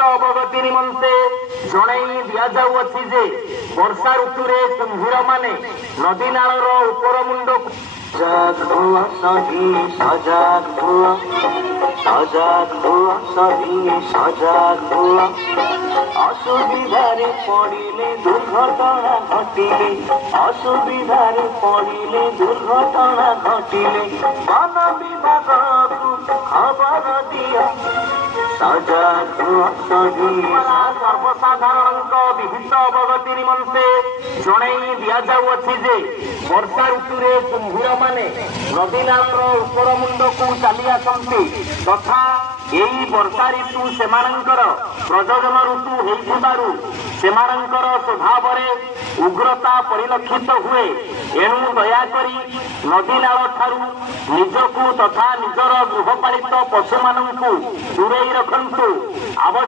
विहित अवगति निमंते जणाई दि जाऊँगी जे वर्षा ऋतु में कुंभीर माने नदी नालर उपर मुंड सजग हुआ सभी सजग हुआ सभी सजग हुआ असुविधारे पड़िले दुर्घटना घटिले असुविधारे पड़िले दुर्घटना घटिले वन विभाग को खबर दिया सजग हुआ सभी सर्वसाधारण विहित अवगति निमंते जणाई दि जाऊँगी जे वर्षा ऋतु में कुंभीर माने नदी नालर उपर मुंड को चली आसती तथा यही वर्षा ऋतु सेमानंकर प्रजनन ऋतु होइथिबारु सेमानंकर स्वभाव में उग्रता परिलक्षित हुए एणु दयाकरी नदी नाल ठारू निजकू तथा निजर गृहपालित पशु मानकू दूरेई रखंतु।